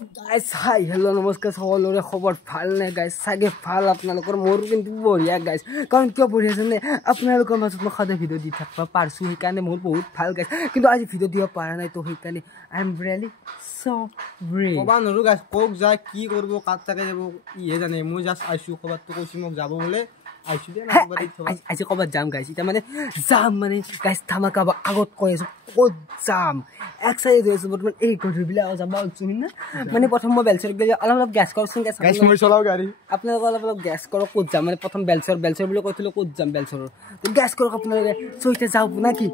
Guys hi hello' নমস্কাৰ সকলোৰে খবৰ ভাল নে গাইজ চাগে ভাল আপোনালোকৰ মোৰো কিন্তু বঢ়িয়া গাইজ কাৰণ কিয় বঢ়িয়া জানে আপোনালোকৰ মাজত মই সদায় ভিডিঅ' দি থাকিব পাৰিছোঁ সেইকাৰণে মোৰ বহুত ভাল গাইজ কিন্তু আজি ভিডিঅ' দিব পৰা নাই তো সেইকাৰণে আই এম ৰিয়েলি চৰি ক'বা নোৱাৰোঁ গাইজ কওক যায় কি কৰিব কাত তাকে যাব ইহে জানে মই জাষ্ট আহিছোঁ ক'ৰবাততো কৈছোঁ মোক যাব বোলে আহিছোঁ দে আজি ক'ৰবাত যাম গাইজ এতিয়া মানে যাম মানে গাইজ ধামাকা আগত কৈ আছোঁ ক'ত যাম এক্সাইটেড হৈ আছোঁ বৰ্তমান এই গধূলিবিলাক যাব ওলছোঁ না মানে প্ৰথম মই বেলচৰত গ'লে অলপ গেছ কৰকচোন গাইজ মই চলাওঁ গাড়ী আপোনালোকে অলপ গেছ কৰক ক'ত যাম মানে প্ৰথম বেলচৰ বুলি কৈছিলোঁ ক'ত যাম বেলচৰৰ গেছ কৰক আপোনালোকে চৈতে যাওঁ না কি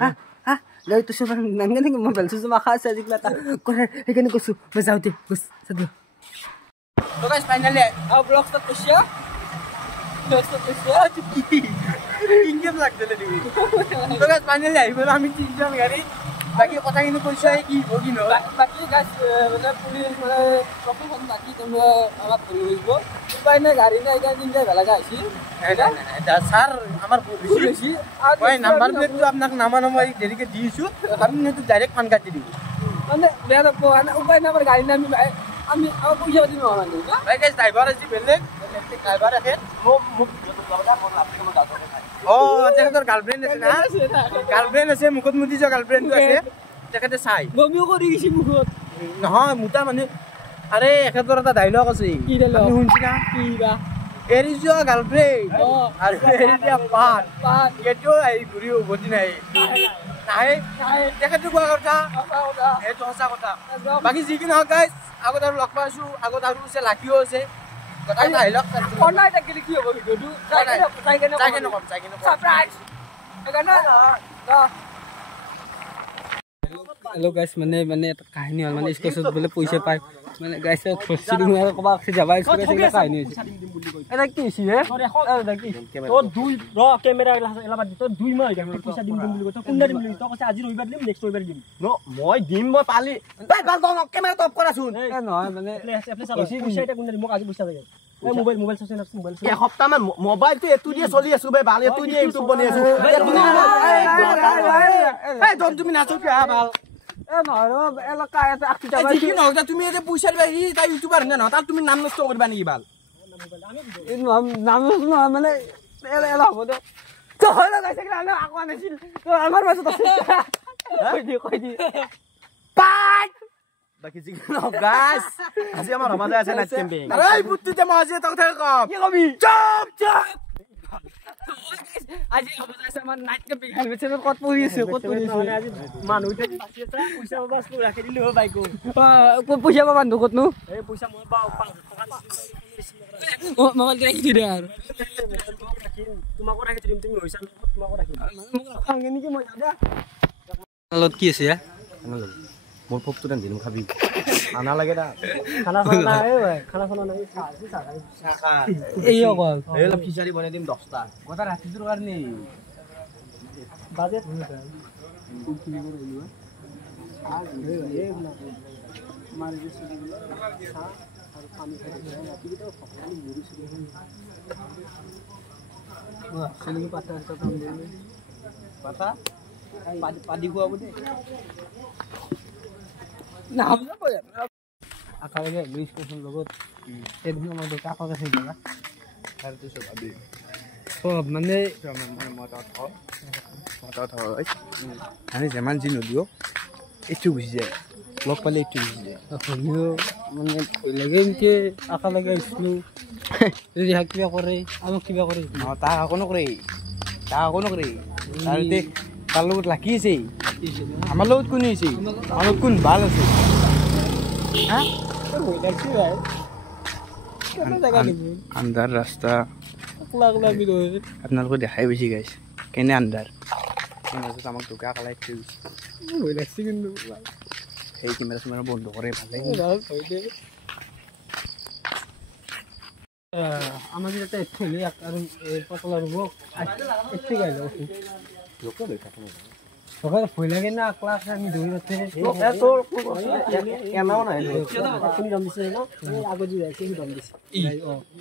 হা হা গাড়ীটো চব নালাগে নেকি মই বেলচৰ যাম আশা আছে আজি কিবা এটা কৰে সেইকাৰণে কৈছোঁ মই যাওঁ দে বছ চাওঁ তো গাইজ ফাইনেলি ব্লগ ষ্টাৰ্ট কৰিছোঁ ফাইনেলি আহিবলৈ আমি তিনিজন গাড়ী বাকী কথাখিনি কৈছোঁ কি হ'ব কি নহয় বাকী গাছ মানে পুলিচ মানে প্ৰশাসন বাকী আমাক ধৰি আহিব উপায় নাই গাড়ী নাই সেইকাৰণে তিনিটা বেলেগে আহিছিল ছাৰ আমাৰ বেছি বেছি মই নাম্বাৰ প্লেটটো আপোনাক নামাই দেৰিকৈ দিছোঁ আমি সেইটো ডাইৰেক্ট ফান কাটি দিম মানে বেয়া নাপাব উপায় নাই আমাৰ গাড়ী নাই আমি আমাক পইচা পাতি নহয় মানে ড্ৰাইভাৰ আছে বেলেগ ড্ৰাইভাৰ আছে তেখেতৰ গাৰ্লফ্ৰেণ্ড আছে না গাৰ্লফ্ৰেণ্ড আছে মুখত মুতি যোৱা গাৰ্লফ্ৰেণ্ডটো আছে তেখেতে চাই বমিও কৰি গৈছে মুখত নহয় মুতা মানে আৰে এখেতৰ এটা ডাইলগ আছে কি ডাইলগ শুনছি না কি বা এৰি যোৱা গাৰ্লফ্ৰেণ্ড আৰু এৰি দিয়া পাত এইটো ঘূৰি উভতি নাই নাহে তেখেতে কোৱা কথা সেইটো সঁচা কথা বাকী যি কি নহওক গাইজ আগত আৰু লগ পাইছোঁ আগত আৰু আছে লাকিও আছে হেল্ল' গাইছ মানে এটা কাহিনী হ'ল মানে স্কেচত বোলে পইচা পায় মানে গাইছে ফচি দিওঁ আৰু ক'ৰবাত যাবা স্কেচ কাহিনী হৈছে এটা কি হৈছে তোৰ দুই ৰ কেমেৰা এলাবাদ তোৰ 2 মাহ হৈ পইচা দিম বুলি কৈ তই কোনটা দিম বুলি তই কৈছে আজি ৰবিবাৰ দিম নেক্সট ৰবিবাৰ দিম মই দিম মই পালি কেমেৰা টপ কৰাচোন নহয় মানে পইচা এটা কোনটা দিম মোক আজি পইচা লাগে মোবাইল চাচোন মোবাইল এসপ্তাহ মান মোবাইলটো এটো দিয়ে চলি আছো বে ভাল এটো দিয়ে ইউটিউব বনাই আছো তুমি নাচো কি ভাল এলেকা এটা তুমি যে পইচা দিবা ই তাই ইউটিউবাৰ না নহয় তাত তুমি নাম নষ্ট কৰিবা নেকি ভাল নাম নহয় মানে এলা হ'ব দে আকৌ আনিছিল আমাৰ মাজত আছে কৈ দি বাকি যি গাইস আজি আমাৰ সমাজে আছে নাইট কেম্পিং আৰে বুত্তিতে মই আজি তক থাক কি কবি চপ চপ আজি সমাজে আছে আমাৰ নাইট কেম্পিং হেলমেট কত পৰি আছে আজি মানুহ উঠে পাছি আছে পইচা বাস ৰাখি দিলো বাইকো পইচা পাবা বান্ধু কতনো এই পইচা মই পাও 500 টকা মোবাইল ৰাখি দি দে আৰু তোমাকো ৰাখি দিম তুমি হৈছা তোমাকো ৰাখি মোক নেকি মই যা লগত কি আছে মোৰ পপটো দেন দিম খাবি আনা লাগে না খানা নাই এই অকল এই খিচাৰি বনাই দিম 10টা কথা ৰাতিটোৰ কাৰণে বাজেট পাদি খুৱাব দে না আকালে লুইস কোন লগত একদিন আমার দেখা পাকা সেই জায়গা আর তো সব আদি ও মানে মটা হয় আমি যেমান জি নদিও একটু বুঝি যায় লগ পালে একটু বুঝি যায় হলিও মানে লাগে এমকে আকা লাগে ইসলু যদি কিবা করে আমাক কিবা করে না তা কোনো করে তারতে তার লগত লাকি আছে আমার লগত কোন আছে আমার কোন ভাল আছে হ্যাঁ ওই দেখছি ভাই কোন জায়গা নিবি আন্ধার রাস্তা লাগলা বিলো আপনাদের দেখাই বেশি গাইস কেনে আন্ধার কিন্তু আমাক ঢোকা কালাই ফিল ওই দেখছি কিন্তু এই ক্যামেরা বন্ধ করে ভালো আমাদের একটা ছেলে আর পতলা রুবো একটু গেল লোক দেখা সকালে ভয় লাগে না ক্লাস আমি দৌড়াতে তোর কেমন না তুমি দম দিছে না আগত দি আছে দম দিছে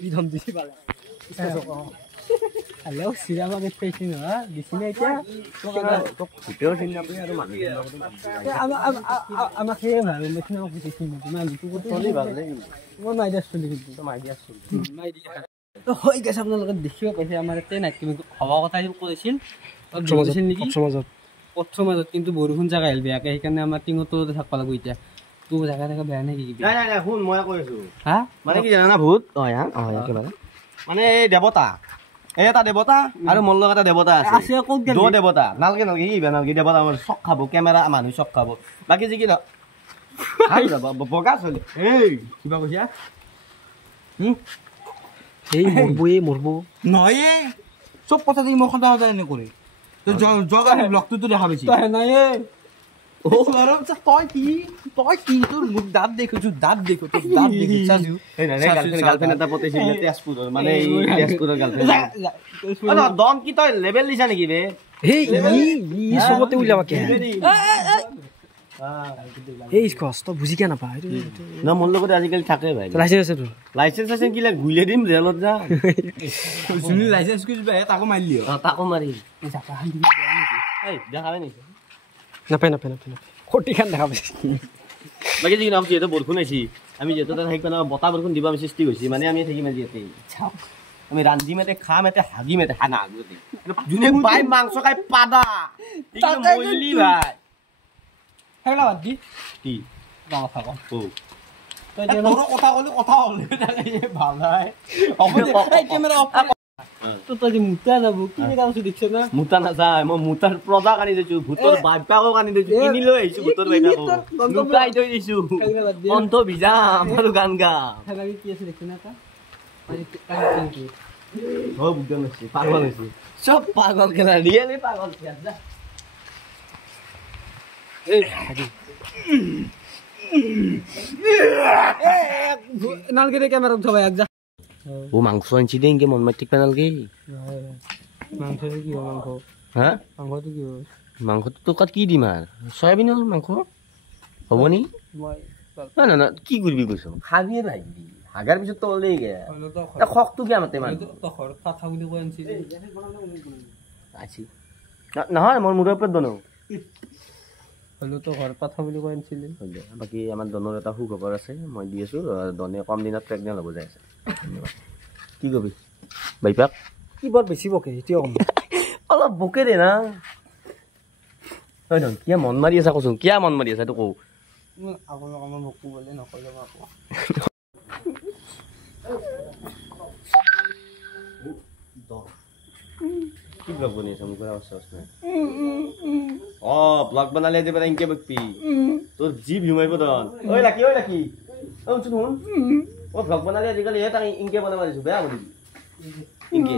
ই দম দিছে ভালো হেল্ল' চিৰামাকে পাইছি নহয় দিছি নে এতিয়া আমাক সেয়ে ভাল মেচিন মই মাই দিয়া চলি কিন্তু হৈ গৈছে আপোনালোকে দেখিব পাইছে আমাৰ ইয়াতে নাইট কেম্পটো হবা কথা কৈছিল নেকি পথৰ মাজত কিন্তু বৰষুণ জাগা আহিল বেয়াকে সেইকাৰণে আমাৰ টিঙতো থাকিব লাগিব এতিয়া তোৰ জাগা থকা বেয়া নে কি শুন মই কৈ আছো হা মানে কি জানা ভূত মানে এই দেৱতা এটা দেৱতা আৰু মোৰ লগত এটা দেৱতা আছে দো দেৱতা নালগে নালগে কি নালগে দেৱতা আমাৰ চক খাব কেমেৰা মানুহ চক খাব বাকী যি কি বগা চলে এই কিবা কৈছা এই মৰব নহয় চব কথা দি মই সদায় সদায় এনে কৰে জগাৰ ব্লগটোতো দেখা পাইছি তই কি তোৰ মোক দাঁত দেখিছো দাঁত দেখো তোৰ দাঁত দেখিছা গাৰ্লফ্ৰেণ্ড এটা পতাইছিল তেজপুৰৰ মানে তেজপুৰৰ গাৰ্লফ্ৰেণ্ড দম কি তই লেবেল দিছা নেকি বে চবতে উলিয়াবাকে এই কষ্ট বুজি কিয় নাপায় ন মোৰ লগত আজিকালি থাকে ভাই লাইচেন্স আছে তোৰ লাইচেন্স আছে কি গুলিয়াই দিম ৰেলত যা যোনে লাইচেন্স কৰিবা তাকো মাৰিলি তাকো মাৰি দেখাবে নেকি নাপায় খটিখান দেখা পাইছে বাকী যি নাম যিহেতু বৰষুণ আহিছে আমি যিহেতু তাত সেইকাৰণে বতাহ বৰষুণ দিব আমি সৃষ্টি হৈছি মানে আমি থাকিম আজি ইয়াতে আমি ৰান্ধিম এতে খাম এতে হাগিম এতে খানা আগতে যোনে পাই মাংস খাই পাদা মইলি ভাই সেইলা বাদ দি কি গাঁও থাক কথা ক'লে কথা হ'লে ভাল হয় কেমেৰা তই যে মুতা যাব কি কাম দেখিছ না মুতা নাযায় মই মুতাৰ প্ৰডাক্ট আনি দিছো ভূতৰ বাইপাকো আনি দিছো কিনি লৈ আহিছো ভূতৰ বাইপাকো লুকাই থৈ দিছো কণ্ঠ ভিজাম আৰু গান গাম কি আছে দেখিছ না বুদ্ধ নাছি পাগল হৈছে চব পাগল খেলা ৰিয়েলি পাগল খেলা নালগে ক্যামেরা উঠাবা এক যা ও মাংস আনছি দে ইনকে মন মাটিক পেনালগে মাংস কি মাংস হ্যাঁ মাংস কি মাংস তো কাট কি দিম আর সয়াবিনের মাংস হবনি না না না কি করবি কইছ খাবি ভাইবি হাগার পিছত তো ওলেই গে তা খকটো কি আমাতে মান তো ঘর কথা বলি কই আনছি আছি না হয় মোর মুড়ৰ ওপৰত বনো হলো তো ঘৰ কথা বলি কই আনছিলি বাকি আমাৰ দনৰ এটা হু খবৰ আছে মই দি আছো দনে কম দিনত প্ৰেগনেন্ট হ'ব যাই আছে কি কবি বাইপাক কি বৰ বেছি বকে এতিয়া কম অলপ বকে দে না হয় ন কিয়া মন মাৰি আছে কচোন কিয়া মন মাৰি আছে তো কও আপোন কাম বকু বলে নকয় আকৌ কি ব্লগ বনিছে মোক কৰা আৱাজ নাই ব্লগ বনালে যে বেটা ইনকে বকপি তোৰ জিভ হিমাইব দন ঐ লাকি শুন ব্লগ বনালে আজিকালি এটা ইনকে বনাব দিছো বেয়া বলি ইনকে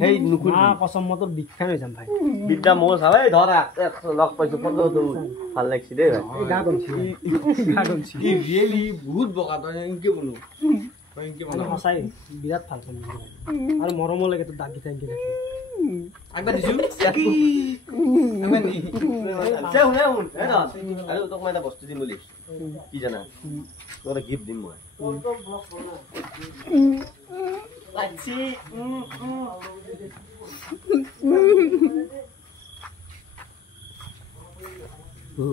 হেই নুকুল কসম মত বিখ্যাত হৈ যাম ভাই বিদ্যা মোর চালে ধৰা লগ পাইছো ফটো তো ভাল লাগছি দে ভাই গা গমছি কি ৰিয়েলি বহুত বকা তই ইনকে বনো ইনকে বনা সঁচাই বিৰাট ভাল পাম আৰু মৰম লাগে তো দাগ গিটা ইনকে ৰাখি আগবা দিছো আগবা নি যা শুন হে না আৰু তোক মই এটা বস্তু দিম বুলি কি জানা তোৰ গিফট দিম মই লাচি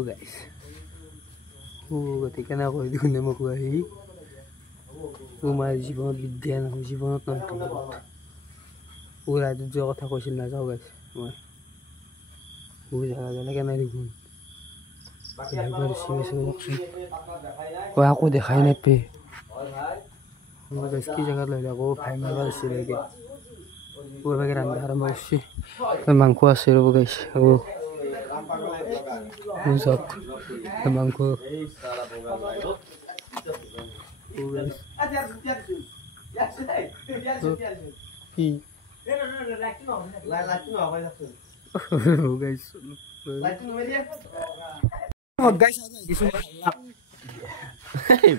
গাইস গতি কেনে কৈ দিওঁ নে মোক আহি তোমাৰ জীৱনত বিদ্যা নহয় জীৱনত নহয় ৰাইজত যোৱা কথা কৈছিল নাযাওঁ গাইছ মই জাগা গ'লে কেনে দেখোন আকৌ দেখাই নাপে কি জেগাত লৈ আকৌ ভাই মাৰিব দিছিলে বাকে ৰান্ধা আৰম্ভ কৰিছে মাংস আছে ৰ'ব গাইছ আকৌ যাওক মাংস কি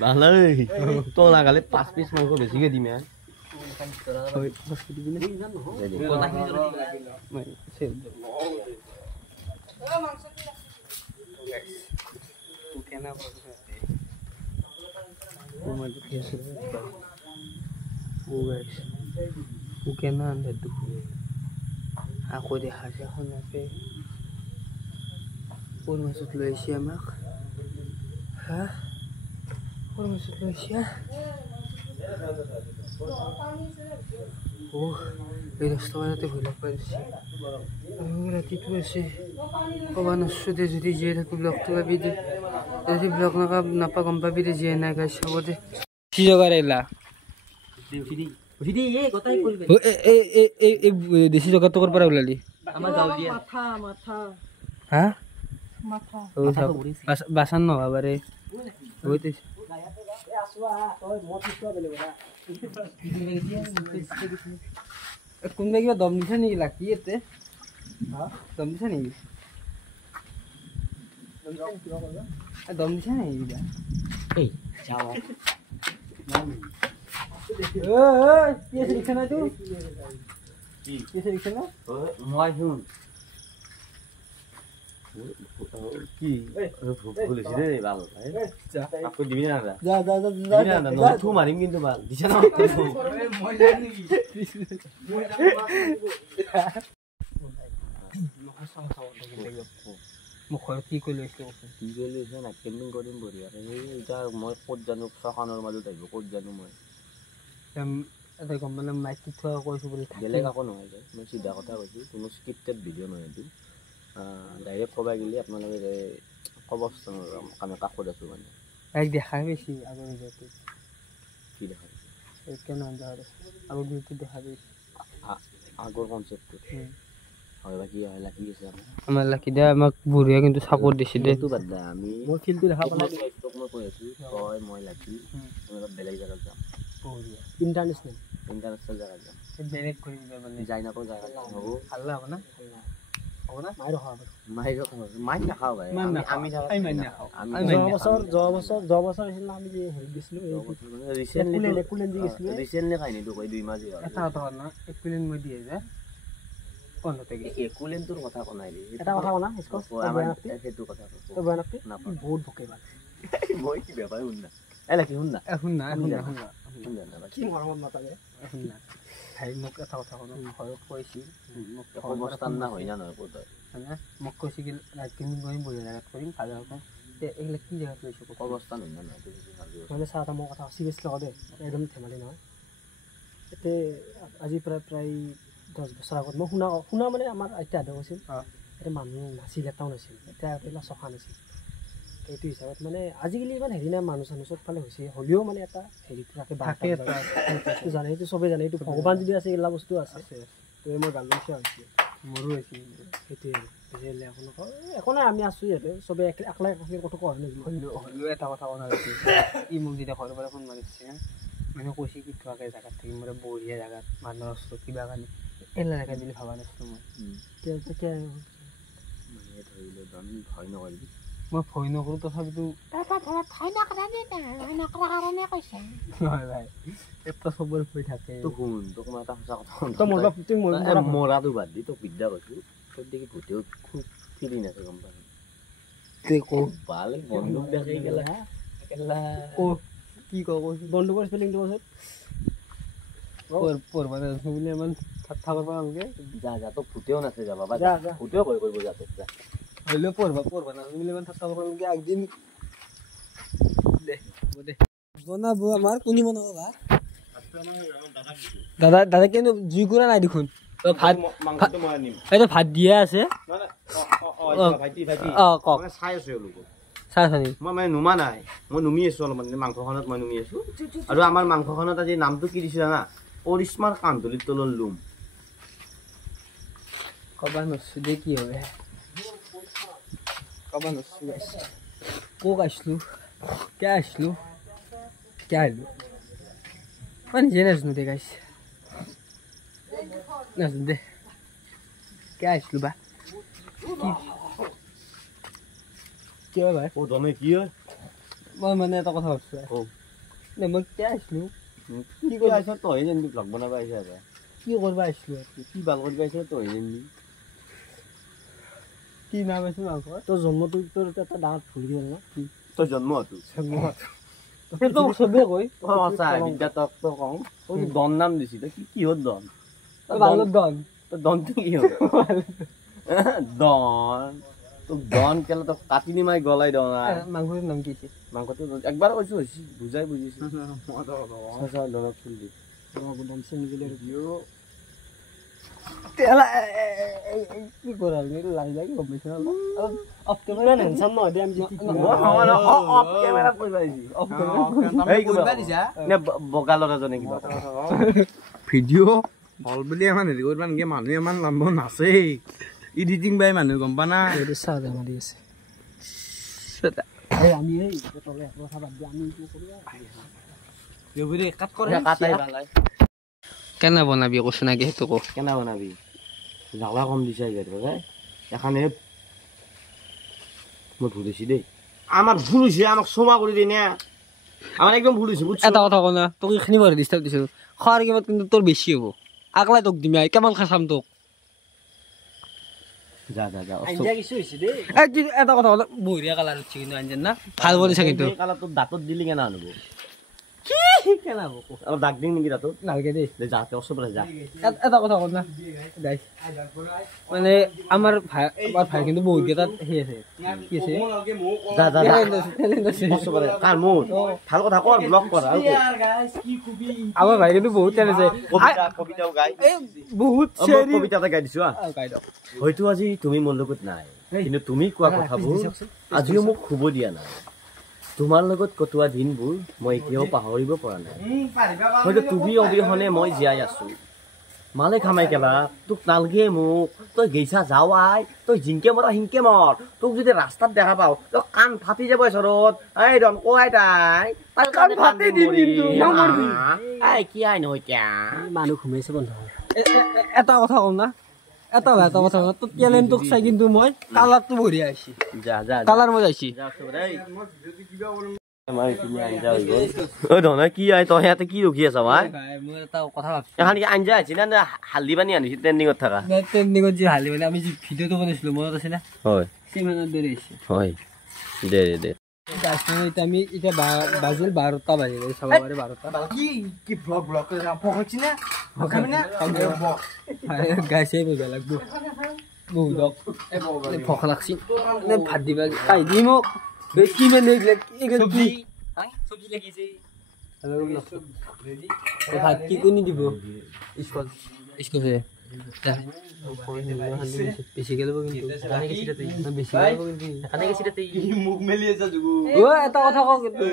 ভালো তো লাগালে 5 পিস মাংস বেছিকে দিম বুকে না আনলে দুঃখ আকৌ দেখাছে এখন আছে কোন মাছত লৈ আহিছে আমাক হা কোন মাছত লৈ আহিছে এই ৰাস্তাতে ভুল পাইছে ৰাতিটো আছে ক'বা নচো দে যদি জীয়াই থাকো ব্লগটো পাবি দে যদি ব্লগ নাপা গম পাবি দে জীয়াই নাই গাইছ হ'ব দে কি জগাৰ এলা দেশী জগাটো ক'ৰ পৰা ওলালি হা বাচান নভাবাৰে কোনোবাই কিবা দম দিছে নেকি লাকি ইয়াতে দম দিছে নেকি দম দিছে নেকি কিবা কি আছে লিখা নাই তোৰ কি আছে লিখা নাই মই শুন কি ভুলিছি দে ভাল আপনি দিবি না যা যা যা দিবি না না তু মারিম কিন্তু ভাল দিছ না মই জানি কি মুখৰ কি কইলে কি কইলে না কেমিং কৰিম বঢ়িয়া এইটা মই ক'ত জানো সখানৰ মাজত আহিব ক'ত জানো মই এটা গম মানে মাইক থোৱা কৈছো বুলি বেলেগ আকৌ নহয় যে মই সিধা কথা কৈছো কোনো স্ক্ৰিপ্টেড ভিডিঅ' নহয় এইটো ডাইৰেক্ট ক'বা গেলি আপোনালোকে কবস্থানৰ কামে কাষত আছো মানে এক দেখাই বেছি আগৰ ভিডিঅ'টো কি দেখা এই কেন আন্দাৰ আগৰ ভিডিঅ'টো দেখা বেছি আগৰ কনসেপ্টটো হয় বাকি লাকি আছে আমাৰ লাকি দা আমাক বুঢ়িয়া কিন্তু সাপোৰ্ট দিছে দে তো বাদ দা আমি মই ফিলটো দেখা পালা ষ্টক মই কৈ আছো হয় মই লাকি অলপ বেলেগ জায়গা যাম বুঢ়িয়া ইন্টাৰনেশ্যনেল জায়গা যাম বেলেগ কৰি দিবা মানে যাই না কো জায়গা হ'ব আল্লাহ হ'ব না হ'ব না মাই নাখাও ভাই আমি নাখাও আমি যোৱা বছৰ আছিল আমি যে হেৰি দিছিলো ৰিসেন্টলি কাহিনীটো কৈ 2 মাহ এটা কথা না একুলেন মই দিয়ে যে কোন থেকে একুলেন তোৰ কথা কোনাই দি এটা কথা কোনা ইসকো আমাৰ সেইটো কথা তো বনাতে না বহুত ভকে ভাল মই কি বেপাৰ শুননা এলা কি শুননা শুননা কি মৰমত মাতালে শুননা ভাই মোক এটা কথা কোনা ঘৰত কৈছি মোক অৱস্থান না হয় না নহয় ক'ত হয়না মোক কৈছি কি কিনি গৈ বহি জায়গাত কৰিম ভাল হ'ব তে এইলা কি জায়গাত লৈছো অৱস্থান হয় না নহয় মানে সাথে মোক কথা সিৰিয়াছ লগতে একদম ধেমালি নহয় এতে আজি প্ৰায় 10 বছৰ আগত মই শুনা মানে আমাৰ আইতা আদা হৈছিল এটা মানুহ নাছিল এটাও নাছিল এটা এটা সখা নাছিল এইটো হিচাপত মানে আজিকালি ইমান হেৰি নাই মানুহ চানুহ চব ফালে হৈছে হ'লেও মানে এটা হেৰি থাকে বাকি এটা জানে এইটো সবে জানে এইটো ভগৱান যদি আছে এইলা বস্তু আছে তো মই গাল লৈছে হৈছে মোৰো হৈছে সেইটোৱে বুজিলে এখন আমি আছো ইয়াতে সবে একলা কথা কয় হ'লেও এটা কথা কোৱা হৈছে ই মোক যেতিয়া ঘৰৰ পৰা ফোন মাৰিছে মানে কৈছে কি থোৱাকে জাগাত থাকি মোৰ বঢ়িয়া জাগাত মানুহৰ ওচৰত কিবা কাৰণে এলা জাগা দিলে ভাবা নাছিলো মই মানে ধৰিলে দাম ভয় নকৰিবি মই ভয় নকৰো তথাপিতো কাৰণে কৈছে হয় ভাই এটা সবৰে ভয় থাকে তো শুন তোক মই এটা সঁচা কথা তো মৰাটো বাদ দি তোক বিদ্যা কৈছো তোৰ দেখি ভূতেও খুব ফিলিং আছে গম পাই তে কো ভাল বন্ধুক দেখাই গেলা একেলা ও কি কও বন্ধুকৰ স্পেলিংটো কৈছ পৰবানে শুনিলে মান কথা কৰবা আমকে যা তো ভূতেও নাছে যা বাবা ভূতেও ভয় কৰিব যাতে যা হইলো পৰবা না শুনিলে মান কথা কৰবা আমকে একদিন দে বনাবো আমাৰ কোনি বনাবা দাদা কিন্তু জুই গুৰা নাই দেখোন তো ভাত মাংসটো মই আনিম এইটো ভাত দিয়া আছে ভাইটি কক চাই আছে লোক চাই মই মানে নুমা নাই মই নুমি আছো অলপ মানে মাংসখনত মই নুমি আছো আৰু আমাৰ মাংসখনত আজি নামটো কি দিছিল না অৰিস্মাৰ কান্ধলিৰ তলৰ লুম কবা নছো দে কি হবে কবা নছো কক আসলো কে আসলো মানে যে নাজনো দে গাইছ নাজনো দে কে আসলো বা কি হয় ভাই ও তুমি কি হয় মই মানে এটা কথা ভাবছো ও নে মই কে আসলো কি কৰি আছ তই যেন ব্লগ বনাবা আহিছা যা কি কৰবা আসলো কি ভাল কৰবা আহিছ তই যেন কি নাম আছে মাংস তোৰ জন্মটো তোৰ এটা ডাঙৰ ভুল গেল না কি তোৰ জন্মটো তো সবে কই সঁচা বিদ্যা তক তো কম ও দন নাম দিছি তো কি হত দন ভালো দন তো দনটো কি হবে দন তো দন কেলে তো কাটি নিমাই গলাই দন মাংসৰ নাম কি আছে মাংসটো একবাৰ কৈছো হৈছে বুজাই বুজিছো সঁচা দনক ফুল দি দাম চিঙিলে ভিউ তেলা কি কৰা লাই লাই গম পাইছ না অফ কেমেৰা হেনসাম নহয় দে আমি অফ কেমেৰা কইবা দিছি অফ কেমেৰা এই কইবা দিছা নে বগা লৰাজনে কিবা ভিডিঅ' হল বুলি আমাৰ হেৰি কৰিব নালাগে মানুহ ইমান লম্ব নাচে এডিটিং বাই মানুহ গম পা না এইটো চাহ দে মাৰি আছে এই আমি এই তলে কথা বাদ আমি কি কৰো দেউবৰে কাট কৰে কাটাই ভালাই কেনে বনাবি কৈছ না কি হেতু কো কেনা বনাবি জালা কম দিছে গেৰ ভাই এখানে মই ভুলিছি দেই আমার ভুল হইছে আমাক ক্ষমা করে দেই না আমার একদম ভুল হইছে বুঝছ এটা কথা কোনা তোক এখনি মারি ডিস্টার্ব দিছো খাওয়ার কিমত কিন্তু তোর বেশি হবো আগলাই তোক দিমি কেমন খাসাম তোক যা যা যা আইজা কিছু হইছে দে এটা কথা বঢ়িয়া কালার হচ্ছে কিন্তু আনজেন না ভাল বলিছে কিন্তু কালা তো দাঁতত দিলি কেনা আনবো কি কেন হবো আর দাগ দিন নাকি দাঁতত নালকে দে যাতে অসবরে যা এটা কথা কোনা গাইস মানে আমার ভাই কিন্তু বহুত গেটা হে আছে কি আছে যা যা অসবরে কার মুড ভাল কথা কর ব্লক কর আর গাইস কি কবি আমার ভাই কিন্তু বহুত টেন আছে কবিতাও গাই এই বহুত চেরি কবিতাটা গাই দিছো গাই দাও হয়তো আজি তুমি মোৰ লগত নাই কিন্তু তুমি কোৱা কথাবোৰ আজিও মোক খুব দিয়া নাই তোমাৰ লগত কটোৱা দিনবোৰ মই এতিয়াও পাহৰিব পৰা নাই হয়তো তুমি অবিহনে মই জীয়াই আছো মালে খামাই কেলা তোক নালগে মোক তই গেইছা যাৱাই তই জিংকে মৰা হিংকে মৰ তোক যদি ৰাস্তাত দেখা পাও তই কাণ ফাটি যাব চৰত এই দন কয় তাই কাণ ফাটি দিম কিন্তু নমৰবি এই কি আই নহয় এতিয়া মানুহ ঘুমাইছে বন্ধ এটা কথা কম না এটা কথা তোৰ টেলেণ্টক চাই কিন্তু মই কালাৰটো বঢ়িয়া আইছি যা যা কালাৰ মই আইছি কি আই তই ইয়াতে কি ৰখি আছা ভাই মই এটা কথা ভাবছো এখন কি আঞ্জা আছে না হালদি পানী আনিছি ট্ৰেণ্ডিঙত থকা ট্ৰেণ্ডিঙত যি হালি মানে আমি যি ভিডিঅ'টো বনাইছিলো মনত আছে না হয় সিমানৰ দৰে আছে হয় দে দে দে এতিয়া আমি এতিয়া বাজিল 12টা বাজিল চাব পাৰে 12টা কি কি ব্লগ ব্লগ করে পকছি না হকামি না গাইছে বজা লাগব বহুত ভোক লাগছি ভাত দিবা খাই দি মোক কি মানে সবজি সবজি লাগিছে ভাত কি কোনি দিব স্কুল স্কুলে বেশি গেল কিন্তু বেশি মুখ মেলি আছে জুগু ও এটা কথা কও কিন্তু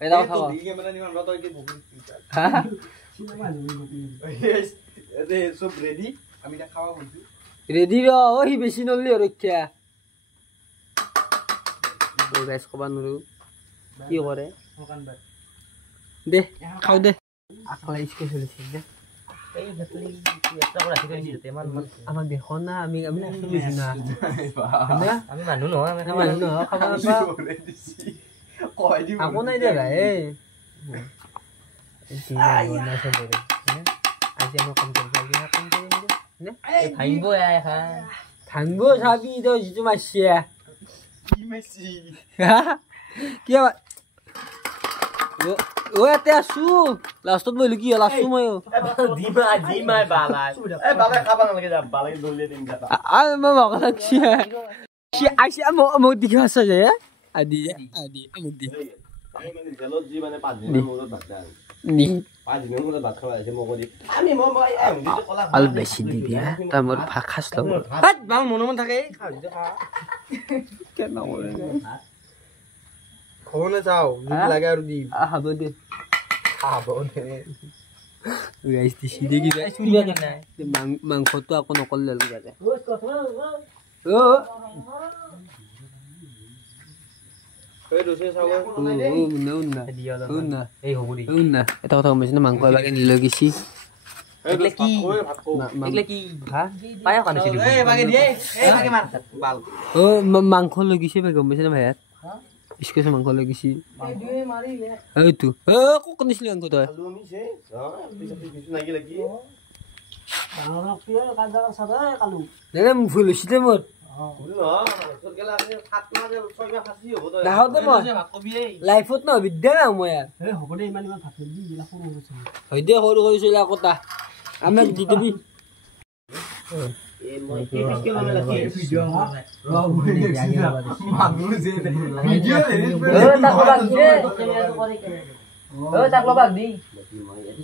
এটা কথা কও ক্যামেরা নিমান রত কি হ্যাঁ এ সব রেডি আমি এটা খাওয়া বলছি রেডি র ওই বেশি নলি রক্ষা ও গাইস কবা নরু কি করে দে খাও দে আকলা ইসকে চলেছে দে এই ভেতরি একটা করে রাখি দিছি তে মান আমাক দেখো না আমি বুঝি না না আমি মানুহ নহয় আমি মানুহ নহয় খাব না কয় দি আকো নাই দে গাই এই না সব রে আজি আমি কাম কৰিব না ভাইব আই খা ভাঙব চাবি তো যিটো মাছে কি মেসি কি ও এতে আছো লাষ্টত বইলো কি লাষ্টত মই দিমাই বালাই এই বালাই খাবা নালাগে যা বালাই দলিয়ে দিম যা মই বকা লাগছি সি আইছে মোক দেখি আছে যে আদি মোক দি আমি মানে জেলত জি মানে 5 দিনৰ মূৰত ভাত খাই নি 5 দিনৰ মূৰত ভাত খাই আছে মোক দি আমি মই দিটো কলা আল বেছি দি দিয়া তা মোৰ ভাত খাস লব হাত বাল মনমন থাকে খাও দিটো খা কেন নৰে খাও না যাও দুধ লাগে আর দি হ'ব দে খাবো নে গাইস দিছি দেখি গাইস কিবা কেনে মাংসটো আকৌ নকল লল গাজে ও এই দোসে চাও না এই হবুরি না এটা কথা কম না মাংস এবাকে নিলৈ গেছি এগলে কি এগলে কি হা পায়া কানছি দিব এই বাগে দিয়ে এই বাগে মার বাল ও মাংস লৈ গেছি বে গম পাইছ না ভাইয়া ইসকে মাংস লৈ গেছি এই দুই মারিলে এই তো কোক নিছলি মাংস তই আলু মিছে কিছু লাগি লাগি ডাঙৰ পিয়া কাজা সাদা কালু নেনে ভুল হৈছিলে মোৰ নাখাও দে মই লাইফত ন বিদ্যা না মই এই হ'ব দে ইমান ভাত দি গিলা সৰু হৈছে হয় দে সৰু কৰিছিল আকৌ তা আমাক দি দিবি মই কি পিছকে লমে লাগি ভিডিও তাক লবাক দি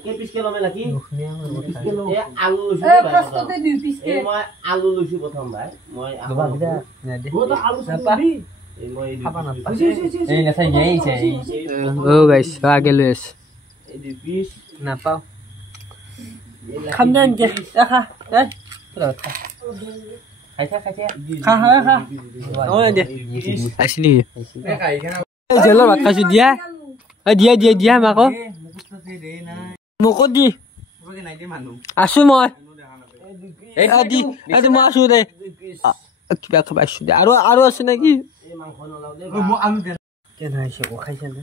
কি পিছকে লমে লাগি এ আলু লুছি ফাষ্টতে দুই পিছ এই মই আলু লুছি প্ৰথম ভাই মই লবাক দে তো আলু চাপি এই মই খাবা না এই না চাই গেই চাই ও গাইস আগে লইস এই দুই পিস না পাও খাম দেন কে খা এই খাইছা খা খা ও দে আসলি জেলৰ ভাত খাইছো দিয়া দিয়া মাকো মোকো দি আছো মই দি মই আছো দে কিবা খাব আছো দে আৰু আছে নেকি এই মাংস নলাও দে কেনে আহিছে আকৌ খাইছে নে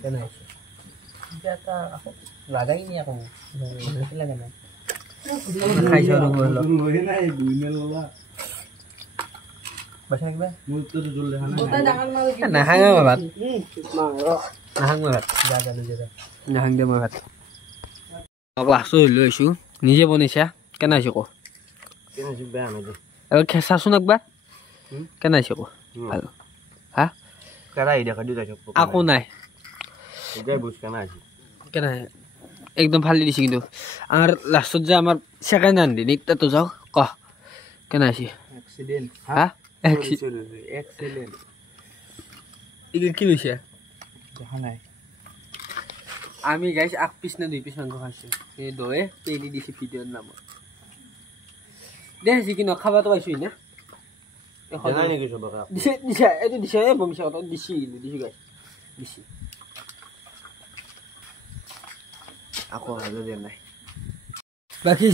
কেনে আহিছে এটা লাগাই নি আকৌ লাগে নাই খাইছো নাহাঙে মই ভাত নাহাং দে মই ভাত ক্লাছটো লৈ আহিছো নিজে বনাইছা কেনে আহিছে কো বেয়া নাই দে এবাৰ খেঁচাচোন একবাৰ কেনে আহিছে কো ভাল হা কেৰাহী দেখা দিও যাইছো আকৌ নাই এটাই বুঝ কেনা আছে কেনে একদম ফালি দিছে কিন্তু আমাৰ লাষ্টত যে আমাৰ ছেকেণ্ড হাণ্ড দিন তাতো যাওঁ ক কেনে আহিছে এক্সিডেন্ট হা এক্সিডেন্ট কি লৈছে দেখা নাই আমি গাইছ 8 পিছ না 2 পিছ মাংস খাইছো এই দয়ে পেলি দিছি ভিডিঅ'ৰ নামত দে কি নখাবাতো পাইছো না জানাই নেকি সবকা দিছে এইটো দিছে বমিছা কথা দিছি গাইছ দিছি আকৌ হালো দিয়া নাই বাকি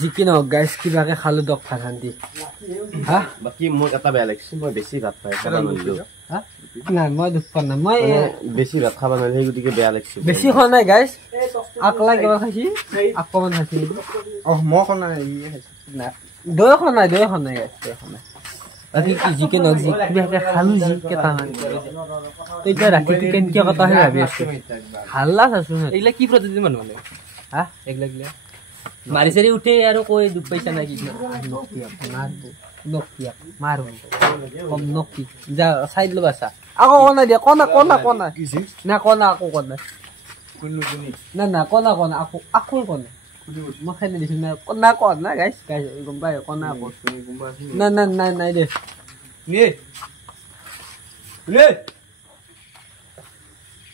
জিকি নহওক গাইছ কিবাকে খালো দক ভাত শান্তি হা বাকি মোৰ এটা বেয়া লাগিছে মই বেছি ভাত খাই খাব নোৱাৰিলো হা নাই মই দুখ পোৱা নাই মই বেছি ভাত খাব নোৱাৰিলো সেই গতিকে বেয়া লাগিছে বেছি খোৱা নাই গাইছ আকলা কিবা খাইছি আকমান খাইছি মই কোন নাই দৈ খোৱা নাই গাইছ দৈ খোৱা নাই বাকি কি জিকে নহওক কিবাকে খালো জি কেইটামান এতিয়া ৰাতিটো কেনেকে কথা হে ভাবি আছো হাল্লা চাচোন এইগিলা কি প্ৰজাতিৰ মানুহ মানে হা এইগিলা মাৰি চাৰি উঠে আৰু কৈ দুখ পাইছা নাই কি মাৰো কম নকি যা চাইড ল'বা চা আকৌ কনা দিয়া কনা না কনা আকৌ কনা না কনা আকৌ কনা মই খাই দিছো না কনা গাইছ গম পাই কনা আকৌ নাই দে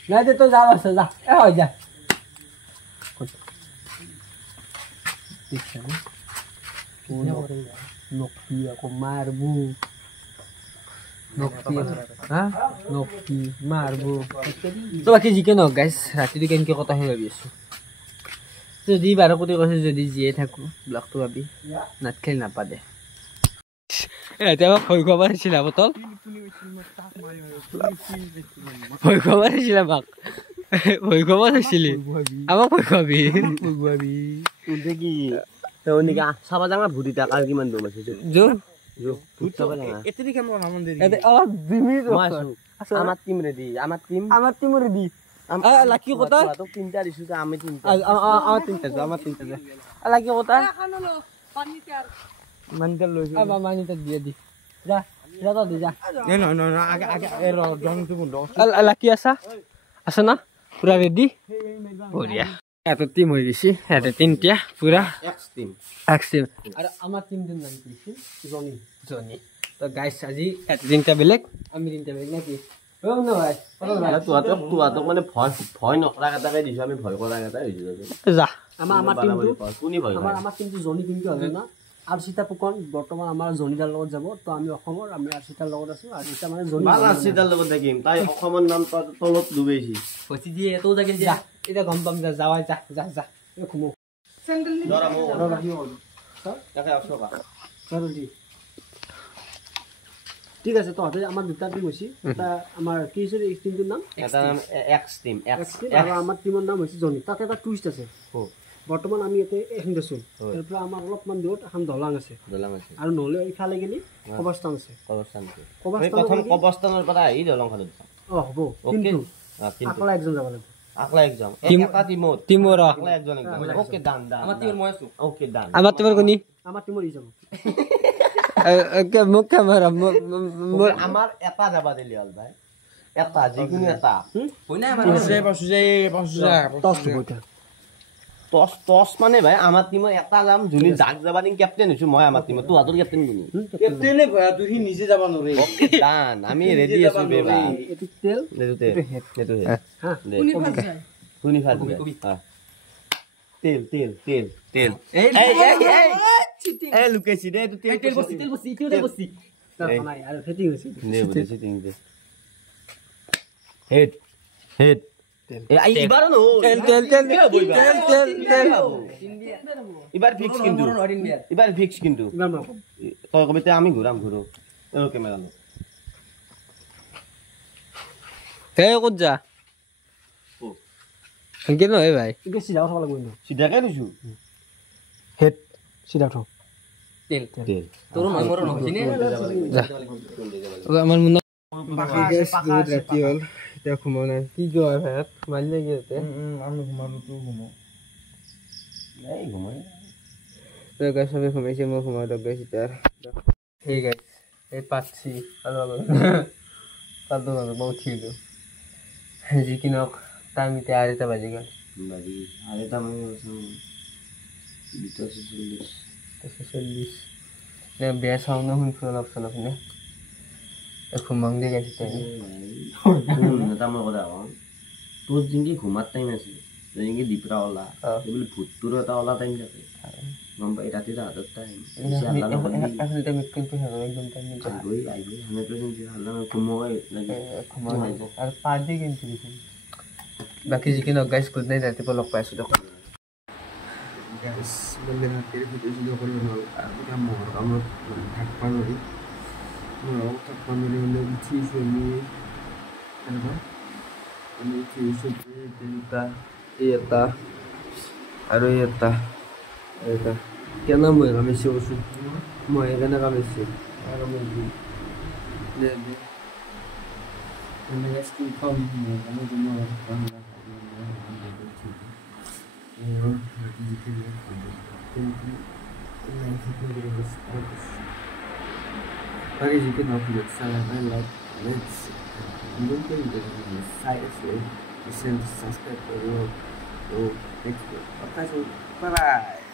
নাই দে তই যাও আছে যা এ হয় যা নকি আকৌ মাৰবো নকি মাৰবো তো বাকী জিকে নহওক গাইছ ৰাতিটো কেনেকে কথা সেই ভাবি আছো যদি 12 কোটি কৈছে যদি জীয়াই থাকো ব্লগটো ভাবি নাট খেলি নাপাদে এতিয়া আমাক ভয় খুৱাব আহিছিলে বটল ভয় খুৱাব আহিছিলে আমাক ভয় খুৱাব আহিছিলি আমাক ভয় খুৱাবি কি তৌনিকা চাবা জাঙা ভুটি টাকা কিমান দম আছে যো ভুট চাবা জাঙা এতি কেম নাম দেৰি এতে অলপ দিমি আমাৰ টিম ৰেডি লাকি কথা তো তিনটা দিছো আমি তিনটা আমাৰ তিনটা লাকি কথা মানতে লৈ আবা মানিটা দিয়ে দি যা তো দি যা ন আগে এৰ জনটো বন্ধ লাকি আছে না পুৰা ৰেডি বঢ়িয়া এটা টিম হৈ গৈছে এটা তিনটা পুৰা এক্স টিম আৰু আমাৰ টিমটোৰ নাম কি জনি তো গাইছ আজি এটা তিনটা বেলেগ আমি তিনটা বেলেগ নাকি তোহাতক মানে ভয় নকৰা এটাকে দিছো আমি ভয় কৰা এটা হৈছে যা আমাৰ টিমটো জনি টিমটো আছে না আৰচিতা পুকন বৰ্তমান আমাৰ জনিদাৰ লগত যাব তো আমি অসমৰ আমি আৰচিতাৰ লগত আছো আৰচিতা মানে জনি আৰচিতাৰ লগত থাকিম তাই অসমৰ নাম তলত ডুবেছি হতি দিয়ে এতো জাগে যা এটা গম পাম যা যাওয়া যা ঘুমো স্যান্ডেল নি ঠিক আছে তো আমাৰ দুটা টিম হৈছে এটা আমাৰ কি হৈছে এই টিমটোৰ নাম এটা নাম এক্স টিম আৰু আমাৰ টিমৰ নাম হৈছে জনি তাতে এটা টুইষ্ট আছে বৰ্তমান আমি এতে এখন দেছো এৰ পৰা আমাৰ অলপমান দূৰত এখন দলাং আছে আৰু নলে ইফালে গেলি কবৰস্থান আছে প্ৰথম কবৰস্থানৰ পৰা আহি দলংখনত হ'ব কিন্তু আকলা একজন যাব লাগিব আকলা একজন এটা টিমত টিমৰ আকলা একজন ওকে ডান আমাৰ টিমৰ মই আছো ওকে ডান আমাৰ টিমৰ কোনি আমাৰ টিমৰ ই যাব মোক কেমেৰা আমাৰ এটা যাবা দিলি হল ভাই এটা যিকোনো এটা হৈ নাই আমাৰ টস মানে ভাই আমাৰ টিমৰ এটা যাম যোনি জাক যাবা দিন কেপ্টেইন হৈছো মই আমাৰ টিমত তো হাতৰ কেপ্টেইন কোনি কেপ্টেইনে ভয়া তুহি নিজে যাব নৰে ওকে ডান আমি ৰেডি আছো বেবা এটো তেল নেতুতে নেতু হে কোনি ফাল হা তেল তেল তেল তেল এই এই লুকেছি দে তো তেল বসি ইতিও বসি নাই আর ফেটি হইছে নে বলে সেটিং দে হেড হেড এই এবার নো তেল এবার ফিক্স কিন্তু এবার ফিক্স কিন্তু তোর কবিতে আমি ঘুরাম ঘুরো এর ক্যামেরা নো হে কত যা কেন হে ভাই ইকে সিধা উঠাব লাগব না সিধা কে নিছু হেড সিধা উঠাও তেল তেল তোর নম্বর নহছিনে আমার মন বাকি গেস বহুত রাতি হল এতিয়া ঘুমাও নাই কি কয় ভাই মাৰি লাগি আছে আমি ঘুমানো তো ঘুমো এই ঘুমাই গাইছ সবে ঘুমাইছে মই ঘুমাও দক গাইছ এতিয়া সেই গাইছ এই পাচ্ছি পাতো মই উঠিলো যি কি নক টাইম এতিয়া আঢ়ৈটা বাজি গ'ল বাজি আরেটা মানে বিতস 40 বেয়া চাওঁ ন শুনিছো অলপ চলপ নে ঘুমাং দে গাইছ তাই এটা মই কথা কওঁ তোৰ জিংকি ঘুমাৰ টাইম আছে জিংকি দিপৰা ওলা এইবুলি ভূতটোৰ এটা ওলা টাইম থাকে গম পাই ৰাতি হাতত টাইম আচলতে আমি কিন্তু হেৰো একদম টাইম আইবই 100% হাল্লা ঘুমাই লাগে আৰু পাৰ্টি কিন্তু দেখোন বাকি যি কি নক গাইছ গুড নাইট ৰাতিপুৱা লগ পাইছো দক গাইস বলে না তেরে ভিডিও ভিডিও করলো না আর এটা মোর আমরা থাকবা নরি মোর থাকবা নরি হলে উঠিছে আমি উঠিছে তিনটা এটা আৰু এটা এটা কেন মই কামিছে ওসু মই এখানে কামিছে আর মই দে দে আমি আজকে কম আমি তোমার Bangla Pakai juga nak buat salah like let's mungkin dengan saya sih bisa subscribe dulu. Oh, next. Bye bye.